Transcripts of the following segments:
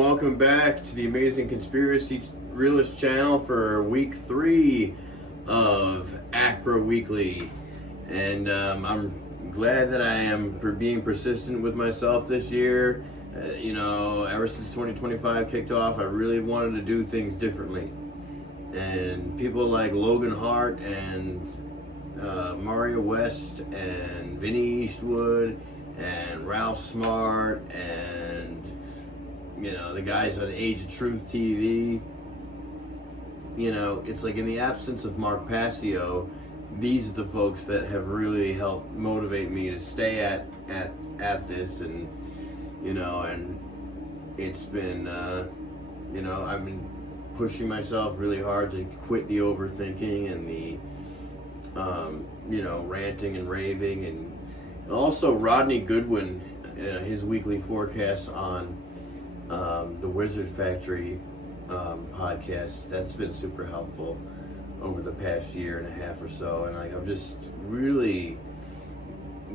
welcome back to the Amazing Conspiracy Realist channel for week 3 of ACRA Weekly. And I'm glad that I am being persistent with myself this year. Ever since 2025 kicked off, I really wanted to do things differently. And people like Logan Hart and Mario West and Vinny Eastwood and Ralph Smart and the guys on Age of Truth TV, it's like in the absence of Mark Passio, these are the folks that have really helped motivate me to stay at this, and it's been I've been pushing myself really hard to quit the overthinking and the ranting and raving. And also Rodney Goodwin, his weekly forecast on the Wizard Factory podcast, that's been super helpful over the past year and a half or so. And I'm just really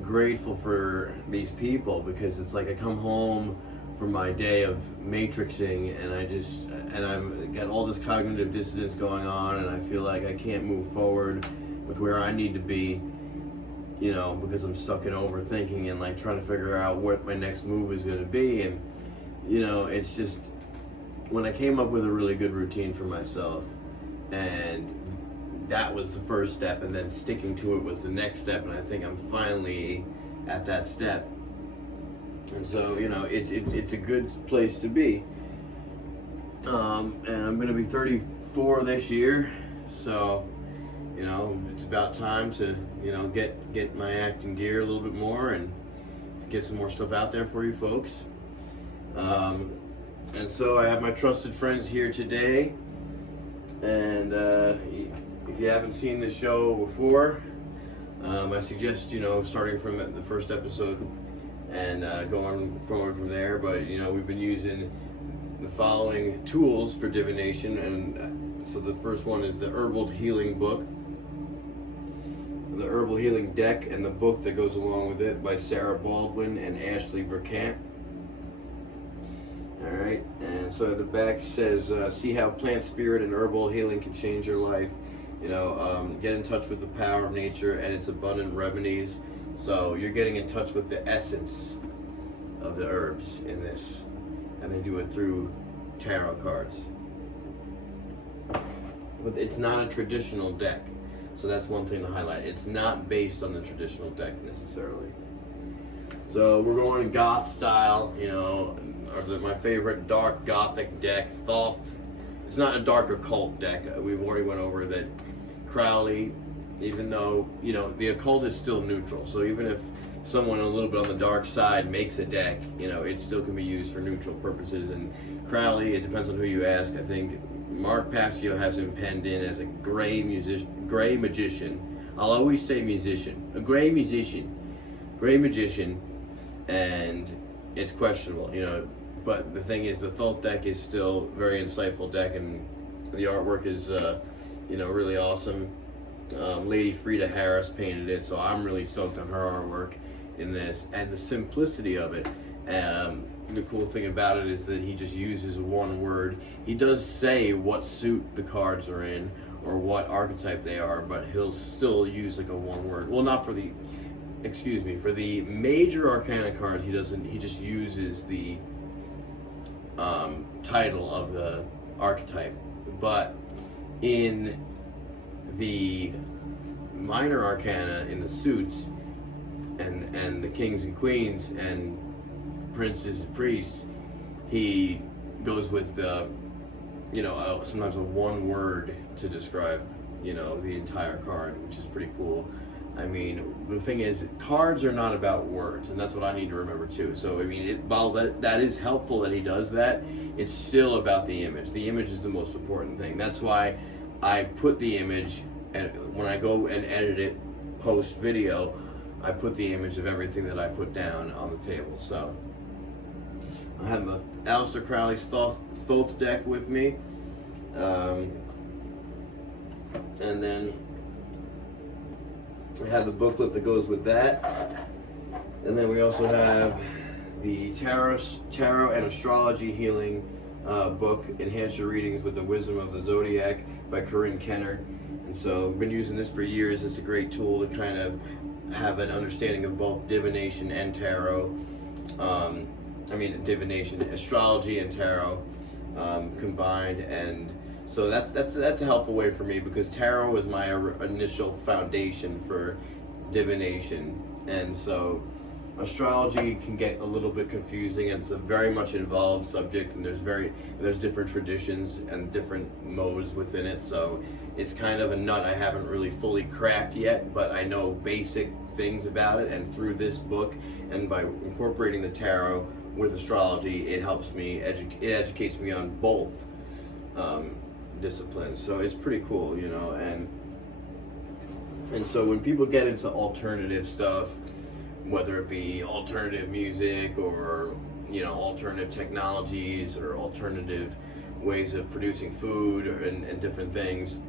grateful for these people, because it's like I come home from my day of matrixing and I've got all this cognitive dissonance going on, and I feel like I can't move forward with where I need to be, because I'm stuck in overthinking and like trying to figure out what my next move is going to be. And it's just, when I came up with a really good routine for myself, and that was the first step, and then sticking to it was the next step, and I think I'm finally at that step. And so, it's a good place to be. And I'm going to be 34 this year, so, it's about time to, get my acting gear a little bit more and get some more stuff out there for you folks. And so I have my trusted friends here today, and if you haven't seen the show before, I suggest starting from the first episode and going forward from there. But we've been using the following tools for divination, and so the first one is the Herbal Healing book, the Herbal Healing deck, and the book that goes along with it by Sarah Baldwin and Ashley Verkant. Alright, and so the back says, see how plant spirit and herbal healing can change your life. Get in touch with the power of nature and its abundant remedies. So you're getting in touch with the essence of the herbs in this, and they do it through tarot cards. But it's not a traditional deck, so that's one thing to highlight. It's not based on the traditional deck necessarily. So we're going goth style, or my favorite dark gothic deck, Thoth. It's not a dark occult deck. We've already went over that. Crowley, even though the occult is still neutral, so even if someone a little bit on the dark side makes a deck, it still can be used for neutral purposes. And Crowley, it depends on who you ask. I think Mark Passio has him penned in as a gray magician. I'll always say musician, a gray magician, and it's questionable, But the thing is, the Thoth deck is still a very insightful deck, and the artwork is, really awesome. Lady Frida Harris painted it, so I'm really stoked on her artwork in this, and the simplicity of it. The cool thing about it is that he just uses one word. He does say what suit the cards are in or what archetype they are, but he'll still use like a one word. Well, not for the, for the major arcana cards, he doesn't. He just uses the title of the archetype. But in the minor arcana, in the suits and the kings and queens and princes and priests, he goes with sometimes a one word to describe the entire card, which is pretty cool. I mean, the thing is, cards are not about words, and that's what I need to remember too. So, while that is helpful that he does that, it's still about the image. The image is the most important thing. That's why I put the image, and when I go and edit it post video, I put the image of everything that I put down on the table. So, I have the Aleister Crowley's Thoth deck with me, and then we have the booklet that goes with that, and then we also have the Tarot and Astrology Healing book, Enhance Your Readings with the Wisdom of the Zodiac by Corinne Kenner. And so I've been using this for years. It's a great tool to kind of have an understanding of both divination and tarot. Divination, astrology and tarot combined, and so that's a helpful way for me, because tarot was my initial foundation for divination, and so astrology can get a little bit confusing, and it's a very much involved subject, and there's different traditions and different modes within it, so it's kind of a nut I haven't really fully cracked yet, but I know basic things about it, and through this book and by incorporating the tarot with astrology, it helps me, it educates me on both disciplines, so it's pretty cool, you know. And so when people get into alternative stuff, whether it be alternative music or, you know, alternative technologies or alternative ways of producing food and different things,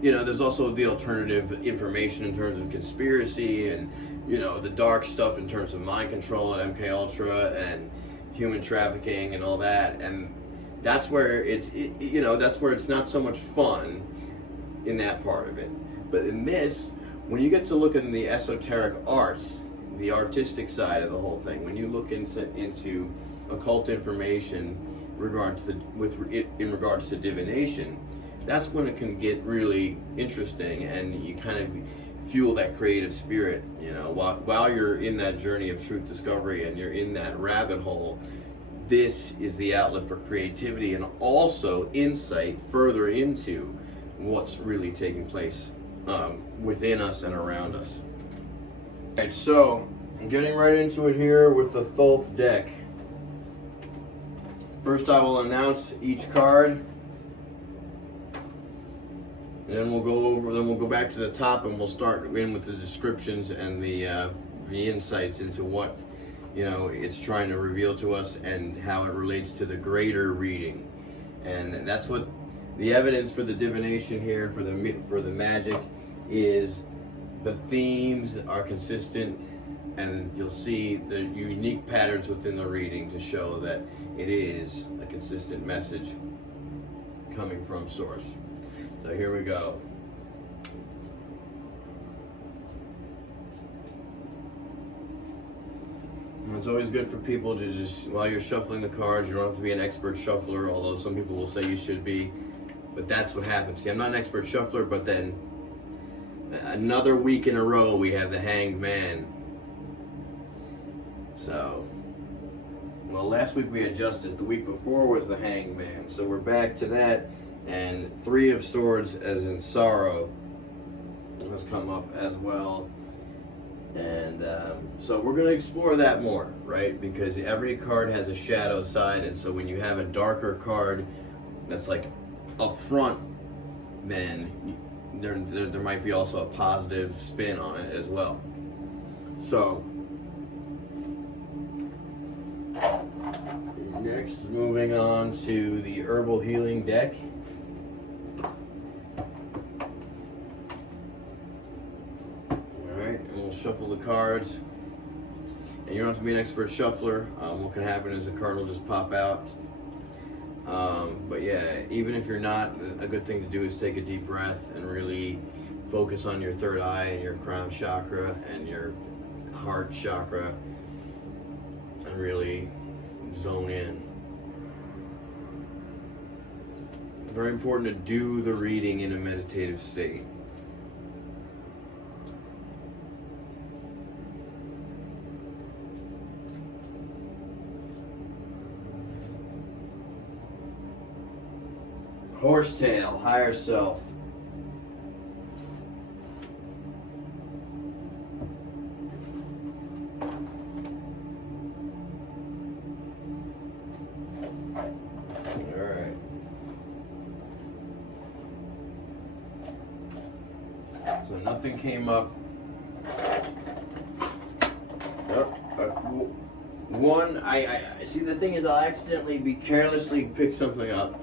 you know, there's also the alternative information in terms of conspiracy and, you know, the dark stuff in terms of mind control and MK Ultra and human trafficking and all that, and that's where it's not so much fun in that part of it. But in this, when you get to look in the esoteric arts, the artistic side of the whole thing, when you look into occult information in regards to divination, that's when it can get really interesting, and you kind of fuel that creative spirit, you know, while you're in that journey of truth discovery and you're in that rabbit hole. This is the outlet for creativity and also insight further into what's really taking place within us and around us. Alright, so I'm getting right into it here with the Thoth deck. First I will announce each card. Then we'll go back to the top, and we'll start in with the descriptions and the insights into what, you know, it's trying to reveal to us and how it relates to the greater reading. And that's what the evidence for the divination here, for the magic, is the themes are consistent, and you'll see the unique patterns within the reading to show that it is a consistent message coming from source. So here we go. And it's always good for people to just, while you're shuffling the cards, you don't have to be an expert shuffler, although some people will say you should be, but that's what happens. See, I'm not an expert shuffler, but then another week in a row we have the Hanged Man. So, well, last week we had Justice, the week before was the Hanged Man, so we're back to that. And Three of Swords, as in sorrow, has come up as well. And so we're going to explore that more, right? Because every card has a shadow side, and so when you have a darker card that's like up front, then there might be also a positive spin on it as well. So next, moving on to the Herbal Healing deck. Shuffle the cards, and you don't have to be an expert shuffler. What can happen is a card will just pop out, but yeah, even if you're not, a good thing to do is take a deep breath and really focus on your third eye and your crown chakra and your heart chakra and really zone in. Very important to do the reading in a meditative state. Horsetail, higher self. Alright. So nothing came up. One, I see, the thing is, I'll accidentally carelessly pick something up.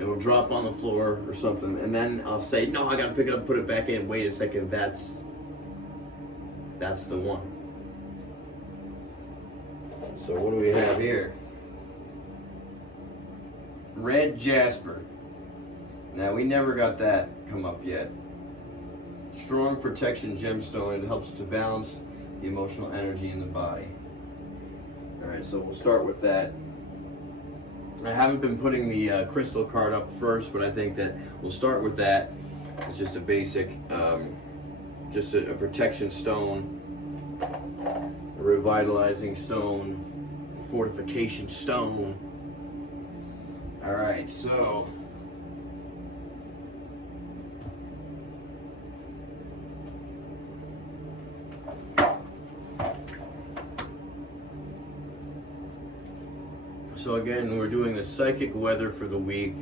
It'll drop on the floor or something, and then I'll say, no, I gotta pick it up, put it back in. Wait a second, that's the one. So what do we have here? Red Jasper. Now we never got that come up yet. Strong protection gemstone. It helps to balance the emotional energy in the body. Alright, so we'll start with that. I haven't been putting the crystal card up first, but I think that we'll start with that. It's just a basic, just a protection stone, a revitalizing stone, a fortification stone. Alright, so again, we're doing the psychic weather for the week.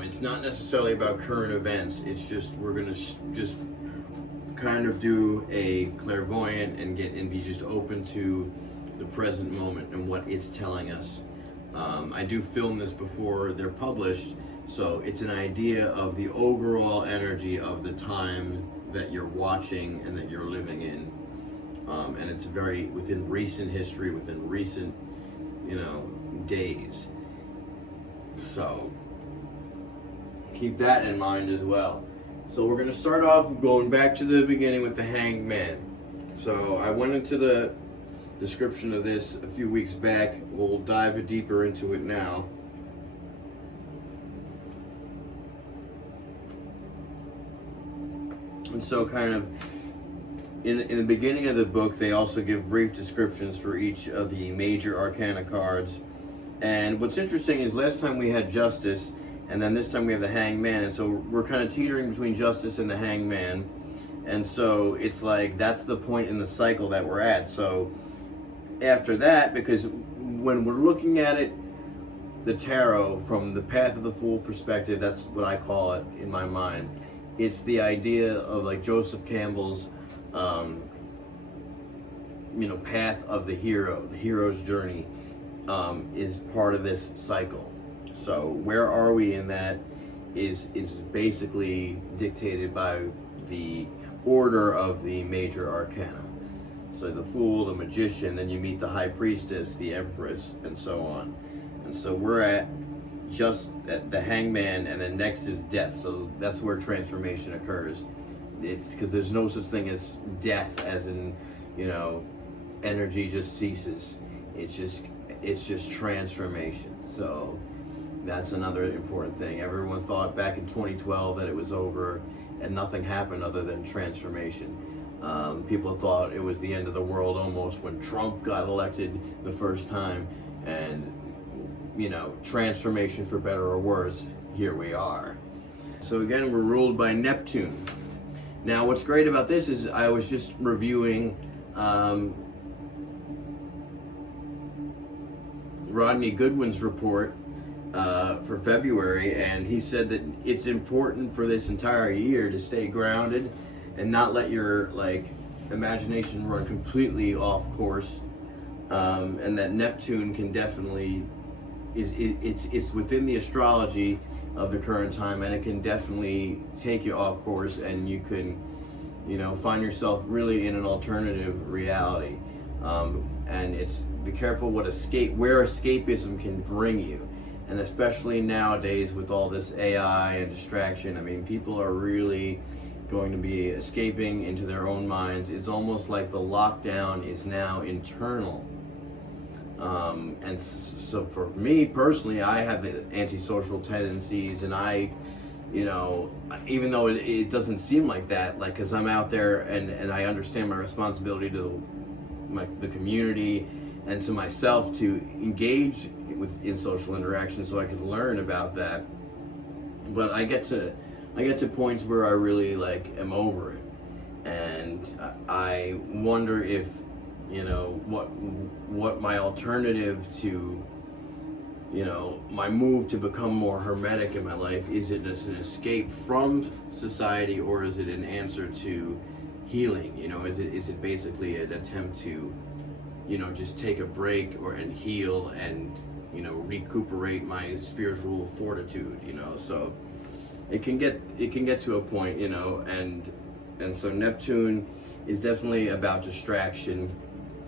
It's not necessarily about current events. It's just we're gonna just kind of do a clairvoyant and be just open to the present moment and what it's telling us. I do film this before they're published, so it's an idea of the overall energy of the time that you're watching and that you're living in, and it's very within recent history, within recent, days. So keep that in mind as well. So we're going to start off going back to the beginning with the Hanged Man. So I went into the description of this a few weeks back. We'll dive deeper into it now. And so kind of in the beginning of the book, they also give brief descriptions for each of the major arcana cards. And what's interesting is last time we had Justice, and then this time we have the Hanged Man, and so we're kind of teetering between Justice and the Hanged Man. And so it's like that's the point in the cycle that we're at. So after that, because when we're looking at it, the tarot from the Path of the Fool perspective, that's what I call it in my mind. It's the idea of like Joseph Campbell's path of the hero, the hero's journey, is part of this cycle. So where are we in that is basically dictated by the order of the major arcana. So the Fool, the Magician, then you meet the High Priestess, the Empress, and so on. And so we're at the Hangman, and then next is Death. So that's where transformation occurs. It's because there's no such thing as death, as in, energy just ceases. It's just transformation. So that's another important thing. Everyone thought back in 2012 that it was over and nothing happened other than transformation. People thought it was the end of the world almost when Trump got elected the first time, and transformation for better or worse, here we are. So again, we're ruled by Neptune. Now what's great about this is I was just reviewing Rodney Goodwin's report for February, and he said that it's important for this entire year to stay grounded and not let your imagination run completely off course, and that Neptune can definitely it's within the astrology of the current time, and it can definitely take you off course, and you can find yourself really in an alternative reality, and it's be careful where escapism can bring you. And especially nowadays with all this AI and distraction, I mean, people are really going to be escaping into their own minds. It's almost like the lockdown is now internal. And so for me personally, I have antisocial tendencies, and I, even though it doesn't seem like that, because I'm out there and I understand my responsibility to the community and to myself to engage in social interaction, so I could learn about that. But I get to points where I really am over it, and I wonder if what my alternative to my move to become more hermetic in my life, is it an escape from society, or is it an answer to healing? Is it basically an attempt to just take a break and heal and recuperate my spiritual fortitude, so it can get to a point, and so Neptune is definitely about distraction,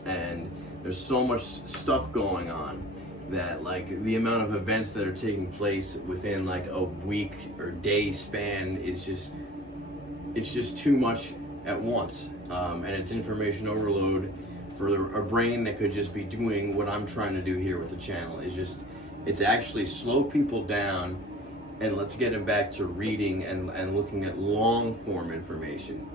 and There's so much stuff going on that, like, the amount of events that are taking place within like a week or day span is just, it's just too much at once, and it's information overload for a brain that could just be doing what I'm trying to do here with the channel. It's actually slow people down, and let's get them back to reading and looking at long form information.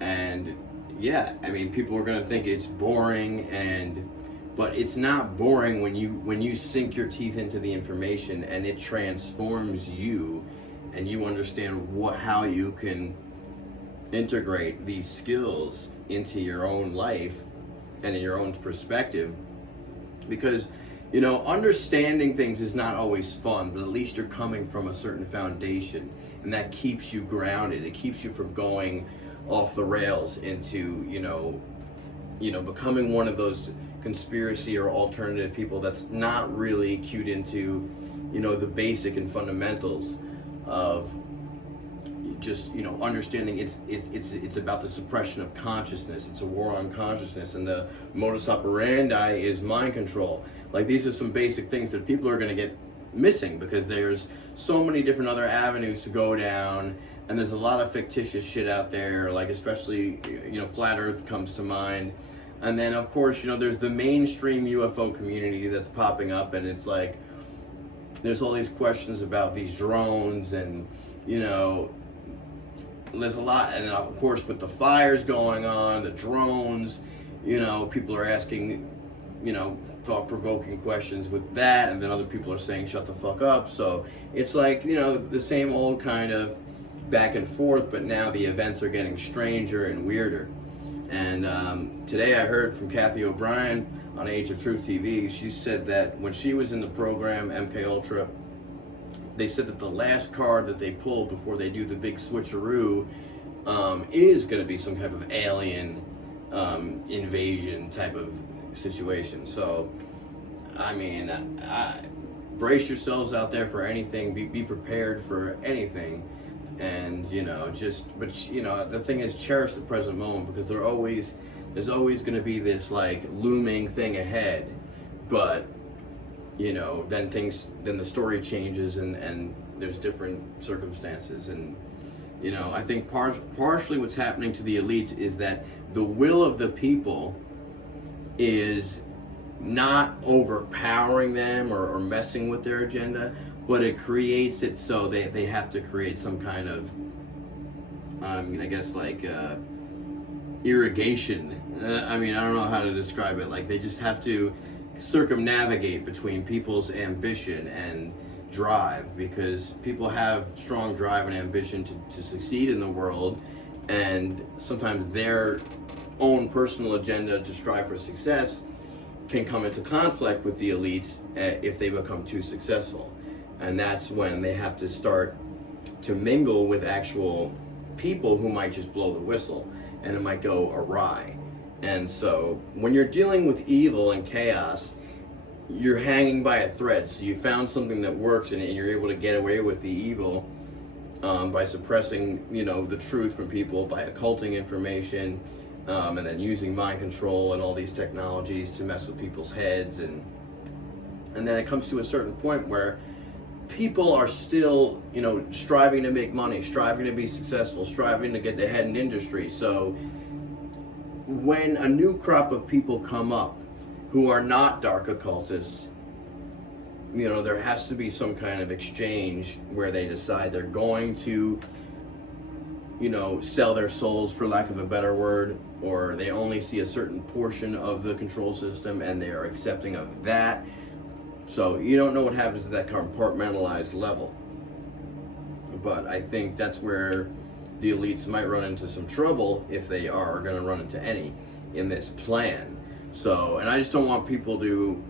And yeah, I mean, people are gonna think it's boring, but it's not boring when you sink your teeth into the information and it transforms you, and you understand how you can integrate these skills into your own life and in your own perspective. Because, you know, understanding things is not always fun, but at least you're coming from a certain foundation, and that keeps you grounded. It keeps you from going off the rails into, you know, becoming one of those conspiracy or alternative people that's not really cued into, you know, the basic and fundamentals of just, you know, understanding it's about the suppression of consciousness. It's a war on consciousness, and the modus operandi is mind control. Like, these are some basic things that people are going to get missing, because there's so many different other avenues to go down, and there's a lot of fictitious shit out there, like, especially, you know, flat earth comes to mind. And then, of course, you know, there's the mainstream UFO community that's popping up, and it's like, there's all these questions about these drones, and, you know, there's a lot. And then, of course, with the fires going on, the drones, you know, people are asking, you know, thought-provoking questions with that, and then other people are saying, shut the fuck up. So it's like, you know, the same old kind of back and forth, but now the events are getting stranger and weirder. And today I heard from Kathy O'Brien on Age of Truth TV. She said that when she was in the program MK Ultra, they said that the last card that they pulled before they do the big switcheroo is going to be some type of alien invasion type of situation. So, I mean, brace yourselves out there for anything. Be prepared for anything. And, you know, but you know, the thing is, cherish the present moment, because there's always going to be this like looming thing ahead. But, you know, then the story changes, and there's different circumstances. And, you know, I think partially what's happening to the elites is that the will of the people is not overpowering them or messing with their agenda, but it creates it so they have to create some kind of, I guess, like irrigation. I don't know how to describe it. Like, they just have to circumnavigate between people's ambition and drive, because people have strong drive and ambition to succeed in the world, and sometimes their own personal agenda to strive for success can come into conflict with the elites if they become too successful. And that's when they have to start to mingle with actual people who might just blow the whistle, and it might go awry. And so when you're dealing with evil and chaos, you're hanging by a thread. So you found something that works, and you're able to get away with the evil by suppressing, you know, the truth from people, by occulting information, and then using mind control and all these technologies to mess with people's heads. And then it comes to a certain point where people are still, you know, striving to make money, striving to be successful, striving to get ahead in industry. So when a new crop of people come up who are not dark occultists, you know, there has to be some kind of exchange where they decide they're going to, you know, sell their souls, for lack of a better word, or they only see a certain portion of the control system and they are accepting of that. So you don't know what happens at that compartmentalized level. But I think that's where the elites might run into some trouble, if they are going to run into any, in this plan. So, and I just don't want people to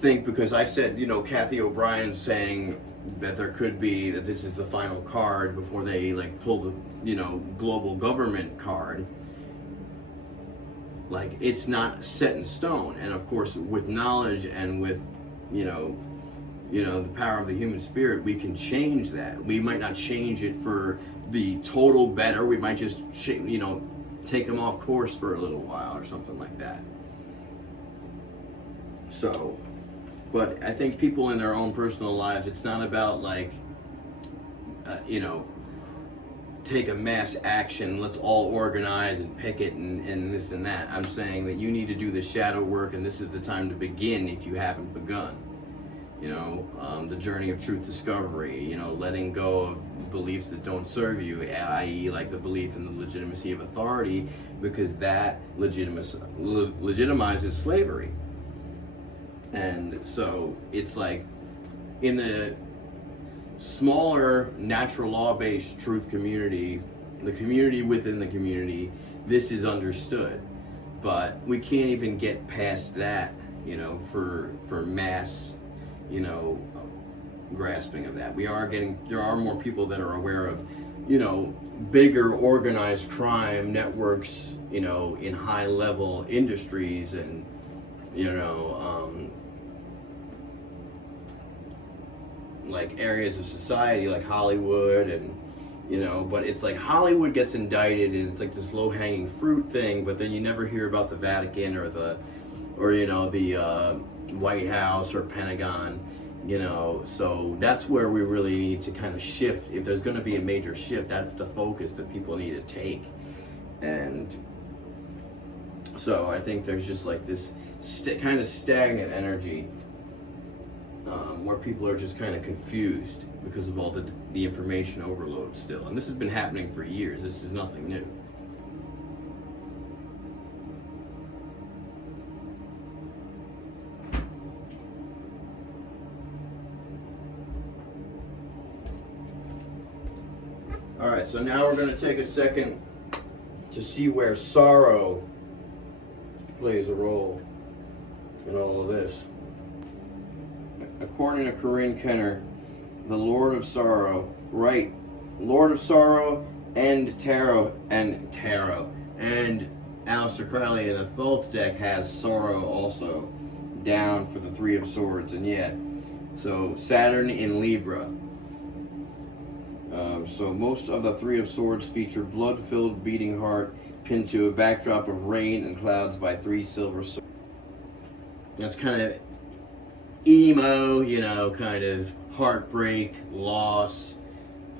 think, because I said, you know, Kathy O'Brien saying that there could be, that this is the final card before they like pull the, you know, global government card. Like, it's not set in stone. And of course, with knowledge and with, you know, the power of the human spirit, we can change that. We might not change it for the total better. We might just, you know, take them off course for a little while or something like that. So, but I think people in their own personal lives, it's not about like, take a mass action, let's all organize and picket and this and that. I'm saying that you need to do the shadow work, and this is the time to begin if you haven't begun. The journey of truth discovery, letting go of beliefs that don't serve you, i.e. like the belief in the legitimacy of authority, because that legitimizes slavery. And so it's like in the smaller natural law-based truth community, the community within the community, this is understood. But we can't even get past that, for mass, grasping of that. There are more people that are aware of, bigger organized crime networks, in high level industries and, like areas of society like Hollywood and, but it's like Hollywood gets indicted and it's like this low hanging fruit thing, but then you never hear about the Vatican or the White House or Pentagon. So that's where we really need to kind of shift. If there's going to be a major shift, that's the focus that people need to take. And so I think there's just like this kind of stagnant energy where people are just kind of confused because of all the information overload still. And this has been happening for years. This is nothing new. All right, so now we're going to take a second to see where sorrow plays a role in all of this. According to Corinne Kenner, the Lord of Sorrow, right? Lord of Sorrow and Tarot, and Aleister Crowley in the Thoth deck has sorrow also down for the Three of Swords, and yet, so Saturn in Libra. So most of the Three of Swords feature blood-filled beating heart pinned to a backdrop of rain and clouds by three silver swords. That's kind of emo, kind of heartbreak, loss,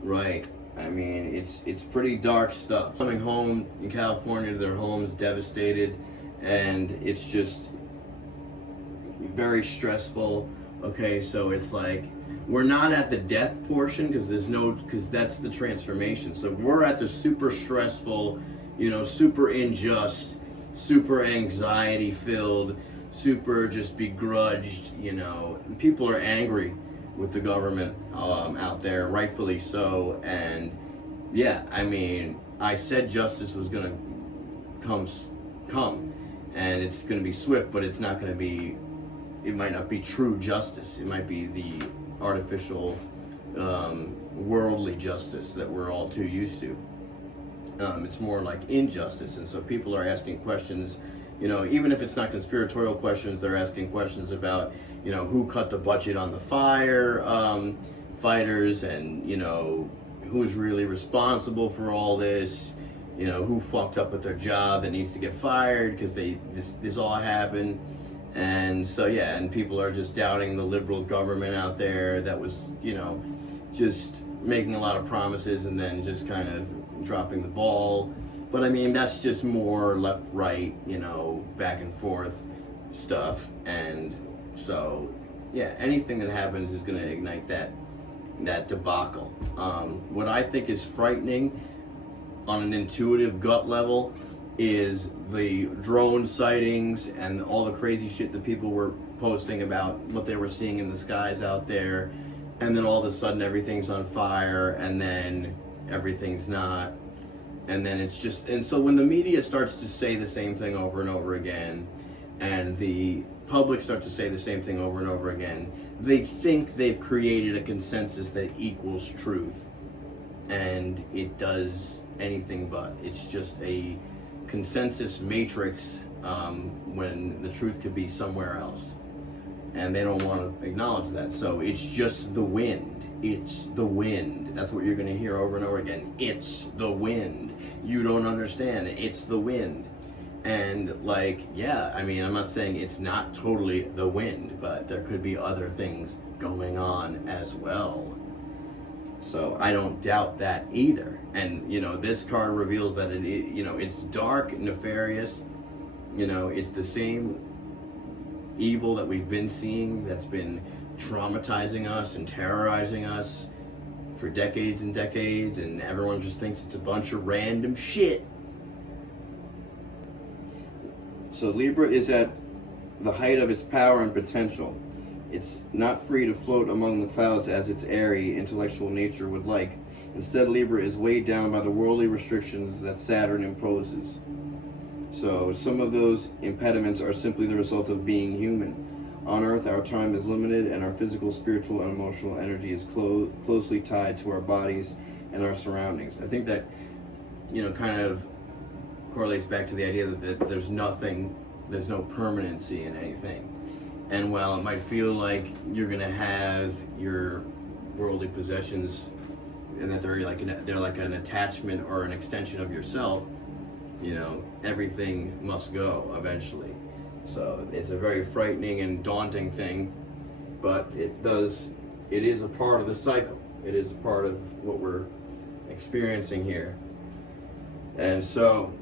right? I mean, it's pretty dark stuff. Coming home in California to their homes devastated, and it's just very stressful. Okay, so it's like we're not at the death portion because that's the transformation. So we're at the super stressful, super unjust, super anxiety filled, super just begrudged, people are angry with the government out there, rightfully so. And yeah, I mean, I said justice was gonna come, and it's gonna be swift, but it's not gonna be, it might not be true justice. It might be the artificial, worldly justice that we're all too used to. It's more like injustice, and so people are asking questions, even if it's not conspiratorial questions, they're asking questions about, who cut the budget on the fighters, and, who's really responsible for all this, who fucked up with their job that needs to get fired because this all happened. And so, yeah, and people are just doubting the liberal government out there that was, just making a lot of promises and then just kind of dropping the ball. But I mean, that's just more left, right, back and forth stuff. And so, yeah, anything that happens is going to ignite that debacle. What I think is frightening on an intuitive gut level is the drone sightings and all the crazy shit that people were posting about what they were seeing in the skies out there, and then all of a sudden everything's on fire, and then everything's not, and then it's just, and so when the media starts to say the same thing over and over again, and the public starts to say the same thing over and over again, they think they've created a consensus that equals truth, and it does anything but. It's just a consensus matrix when the truth could be somewhere else, and they don't want to acknowledge that. So it's just the wind. It's the wind. That's what you're going to hear over and over again. It's the wind. You don't understand. It's the wind. And like, yeah, I mean, I'm not saying it's not totally the wind, but there could be other things going on as well. So I don't doubt that either. And, you know, this card reveals that it's dark, nefarious, it's the same evil that we've been seeing that's been traumatizing us and terrorizing us for decades and decades, and everyone just thinks it's a bunch of random shit. So Libra is at the height of its power and potential. It's not free to float among the clouds as its airy, intellectual nature would like. Instead, Libra is weighed down by the worldly restrictions that Saturn imposes. So some of those impediments are simply the result of being human. On Earth, our time is limited, and our physical, spiritual, and emotional energy is closely tied to our bodies and our surroundings. I think that, kind of correlates back to the idea that there's no permanency in anything. And while it might feel like you're gonna have your worldly possessions and that they're like an attachment or an extension of yourself, everything must go eventually. So it's a very frightening and daunting thing, but it is a part of the cycle. It is a part of what we're experiencing here. And so,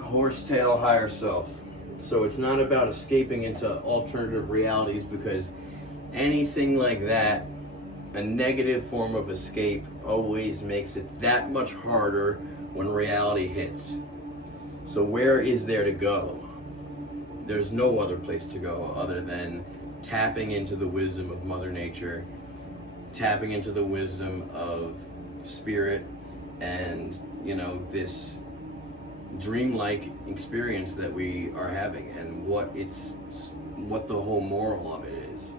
horsetail higher self. So it's not about escaping into alternative realities, because anything like that, a negative form of escape, always makes it that much harder when reality hits. So where is there to go? There's no other place to go other than tapping into the wisdom of Mother Nature, tapping into the wisdom of spirit, and this dreamlike experience that we are having, and what the whole moral of it is.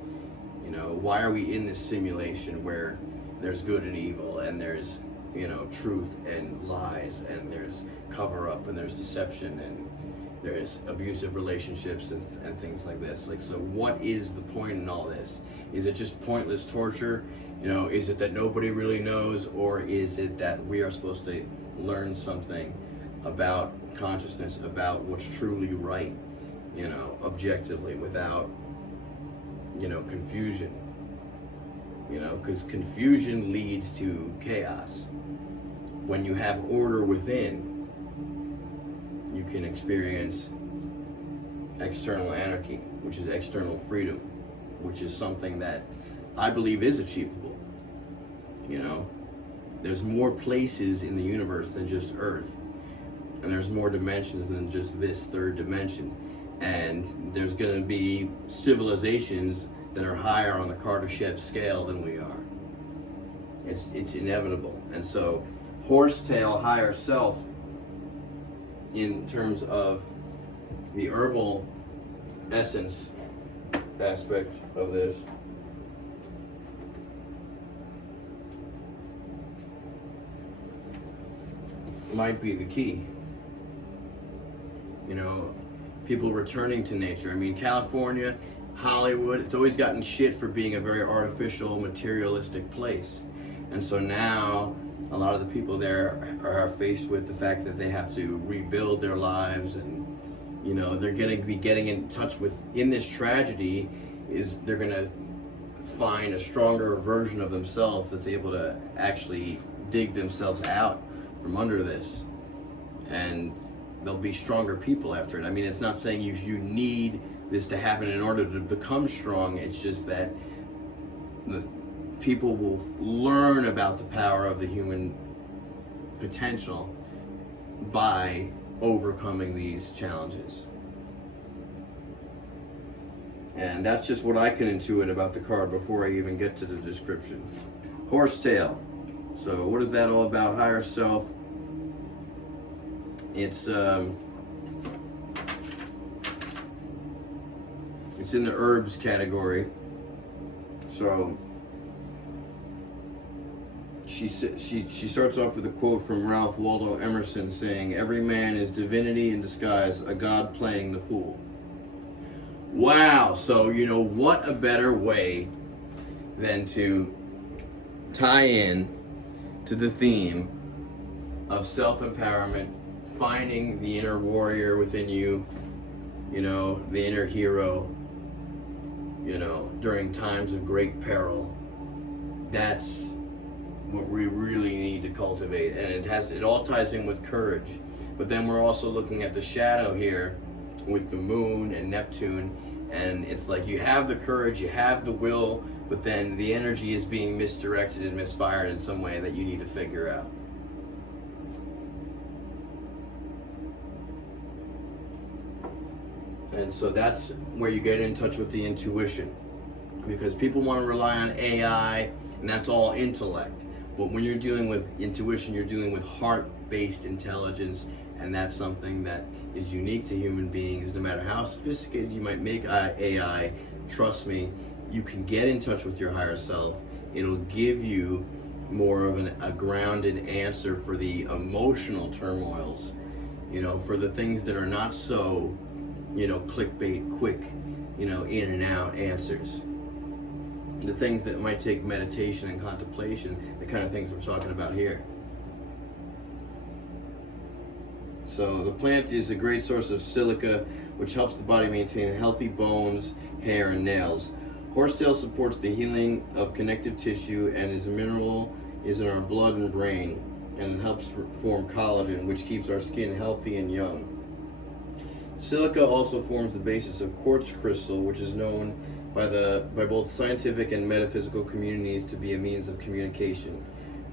Why are we in this simulation where there's good and evil, and there's truth and lies, and there's cover up, and there's deception, and there's abusive relationships and things like this. So what is the point in all this? Is it just pointless torture? Is it that nobody really knows, or is it that we are supposed to learn something about consciousness, about what's truly right, objectively, without, confusion? Because confusion leads to chaos. When you have order within, you can experience external anarchy, which is external freedom, which is something that I believe is achievable. There's more places in the universe than just Earth, and there's more dimensions than just this third dimension, and there's going to be civilizations that are higher on the Kardashev scale than we are. It's inevitable. And so horsetail higher self, in terms of the herbal essence aspect of this, might be the key. People returning to nature. I mean, California, Hollywood, it's always gotten shit for being a very artificial, materialistic place. And so now a lot of the people there are faced with the fact that they have to rebuild their lives, and they're going to be getting in touch with, in this tragedy, is they're going to find a stronger version of themselves that's able to actually dig themselves out from under this, and they'll be stronger people after it. I mean, it's not saying you need this to happen in order to become strong. It's just that the people will learn about the power of the human potential by overcoming these challenges. And that's just what I can intuit about the card before I even get to the description. Horsetail. So what is that all about? Higher self. It's in the herbs category. So she starts off with a quote from Ralph Waldo Emerson saying, "Every man is divinity in disguise, a god playing the fool." Wow. So what a better way than to tie in to the theme of self-empowerment, finding the inner warrior within you, you know, the inner hero, you know, during times of great peril. That's what we really need to cultivate, and it all ties in with courage. But then we're also looking at the shadow here with the moon and Neptune, and it's like you have the courage, you have the will, but then the energy is being misdirected and misfired in some way that you need to figure out. And so that's where you get in touch with the intuition, because people want to rely on AI, and that's all intellect. But when you're dealing with intuition, you're dealing with heart-based intelligence, and that's something that is unique to human beings. No matter how sophisticated you might make AI, trust me, you can get in touch with your higher self. It'll give you more of a grounded answer for the emotional turmoils, you know, for the things that are not so, you know, clickbait, quick, you know, in and out answers. The things that might take meditation and contemplation, the kind of things we're talking about here. So the plant is a great source of silica, which helps the body maintain healthy bones, hair, and nails. Horsetail supports the healing of connective tissue and is a mineral is in our blood and brain, and it helps form collagen, which keeps our skin healthy and young. Silica also forms the basis of quartz crystal, which is known by both scientific and metaphysical communities to be a means of communication.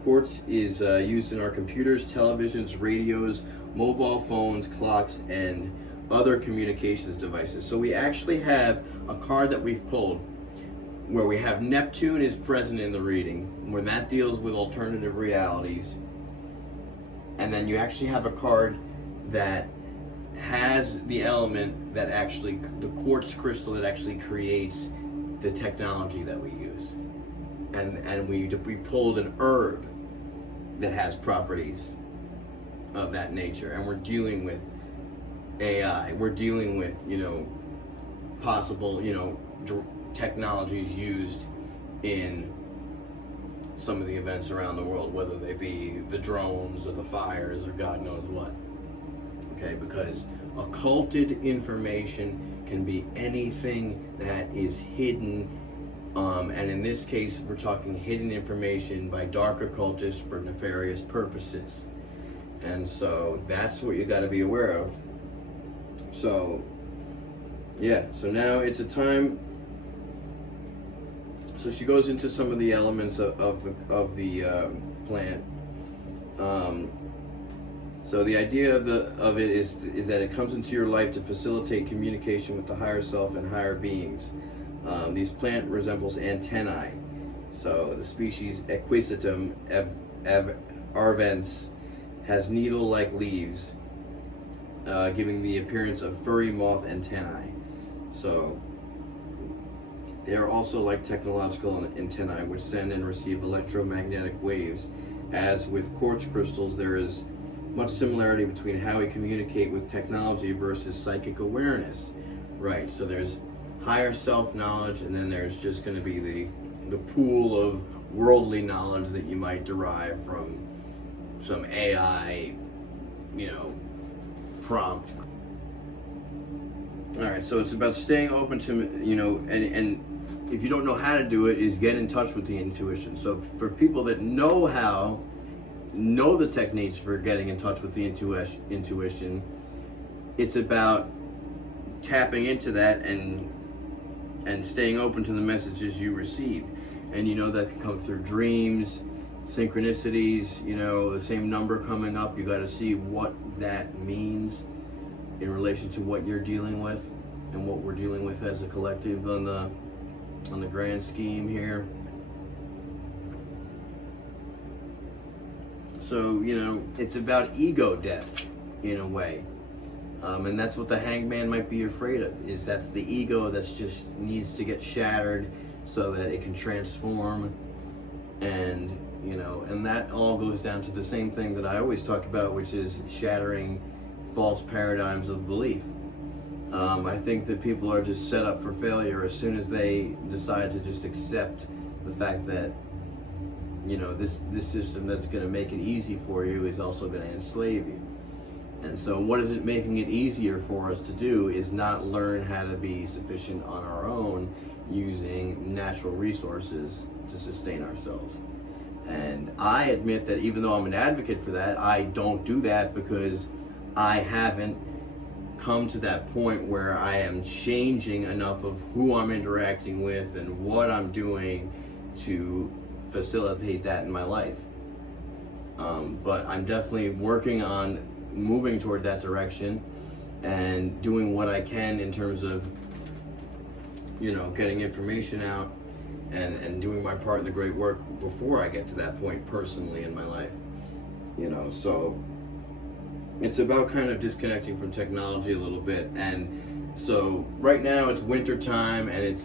Quartz is used in our computers, televisions, radios, mobile phones, clocks, and other communications devices. So we actually have a card that we've pulled where we have Neptune is present in the reading, where that deals with alternative realities. And then you actually have a card that has the element that actually, the quartz crystal that actually creates the technology that we use. And we pulled an herb that has properties of that nature. And we're dealing with AI. We're dealing with, you know, possible, you know, technologies used in some of the events around the world, whether they be the drones or the fires or God knows what. Okay, because occulted information can be anything that is hidden, and in this case we're talking hidden information by dark occultists for nefarious purposes. And so that's what you got to be aware of. So yeah, so now it's a time. So she goes into some of the elements of the plant. So the idea of it is that it comes into your life to facilitate communication with the higher self and higher beings. These plant resembles antennae. So the species Equisetum arvens has needle-like leaves, giving the appearance of furry moth antennae. So they are also like technological antennae, which send and receive electromagnetic waves. As with quartz crystals, there is much similarity between how we communicate with technology versus psychic awareness. Right, so there's higher self-knowledge, and then there's just going to be the pool of worldly knowledge that you might derive from some AI, you know, prompt. All right, so it's about staying open to, you know, and if you don't know how to do it, is get in touch with the intuition. So for people that know the techniques for getting in touch with the intuition, it's about tapping into that and staying open to the messages you receive. And you know that can come through dreams, synchronicities, you know, the same number coming up. You got to see what that means in relation to what you're dealing with and what we're dealing with as a collective on the grand scheme here. So, you know, it's about ego death in a way. And that's what the hangman might be afraid of, is that's the ego that's just needs to get shattered so that it can transform. And, you know, and that all goes down to the same thing that I always talk about, which is shattering false paradigms of belief. I think that people are just set up for failure as soon as they decide to just accept the fact that, you know, this system that's going to make it easy for you is also going to enslave you. And so what is it making it easier for us to do is not learn how to be sufficient on our own using natural resources to sustain ourselves. And I admit that even though I'm an advocate for that, I don't do that because I haven't come to that point where I am changing enough of who I'm interacting with and what I'm doing to facilitate that in my life. But I'm definitely working on moving toward that direction and doing what I can in terms of, getting information out and doing my part in the great work before I get to that point personally in my life. So it's about kind of disconnecting from technology a little bit. And so right now it's winter time, and it's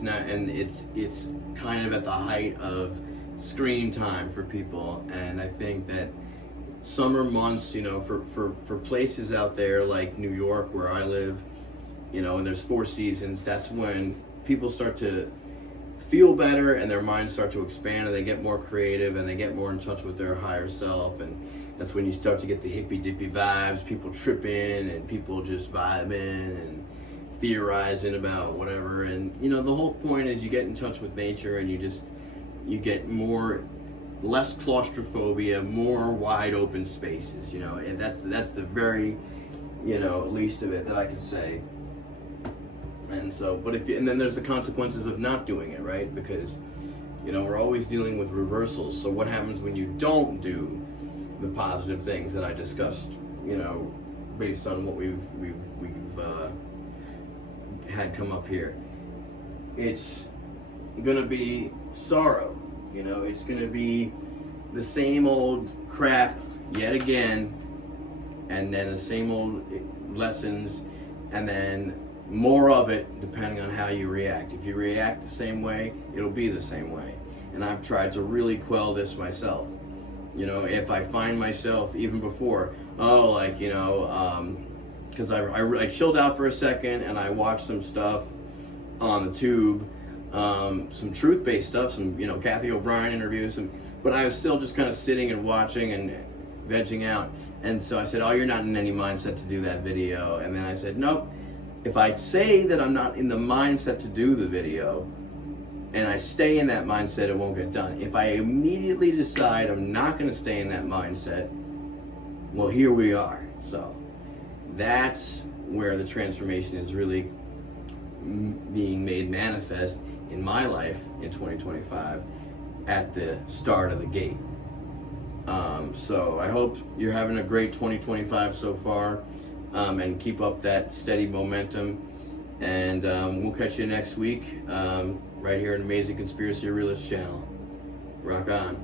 kind of at the height of screen time for people. And I think that summer months, for places out there like New York where I live, and there's 4 seasons, that's when people start to feel better and their minds start to expand and they get more creative and they get more in touch with their higher self. And that's when you start to get the hippy dippy vibes, people tripping and people just vibing and theorizing about whatever. And the whole point is you get in touch with nature and you get less claustrophobia, more wide open spaces, and that's the very, least of it that I can say. And so, and then there's the consequences of not doing it, right? Because, we're always dealing with reversals. So what happens when you don't do the positive things that I discussed, based on what we've had come up here? It's gonna be sorrow. It's going to be the same old crap yet again, and then the same old lessons, and then more of it depending on how you react. If you react the same way, it'll be the same way. And I've tried to really quell this myself. If I find myself, even before, because I chilled out for a second and I watched some stuff on the tube, some truth-based stuff, some Kathy O'Brien interviews, but I was still just kind of sitting and watching and vegging out. And so I said, "Oh, you're not in any mindset to do that video." And then I said, "Nope. If I say that I'm not in the mindset to do the video, and I stay in that mindset, it won't get done. If I immediately decide I'm not going to stay in that mindset, well, here we are." So that's where the transformation is really being made manifest in my life in 2025 at the start of the gate. So I hope you're having a great 2025 so far, and keep up that steady momentum. And we'll catch you next week right here on Amazing Conspiracy Realist channel. Rock on.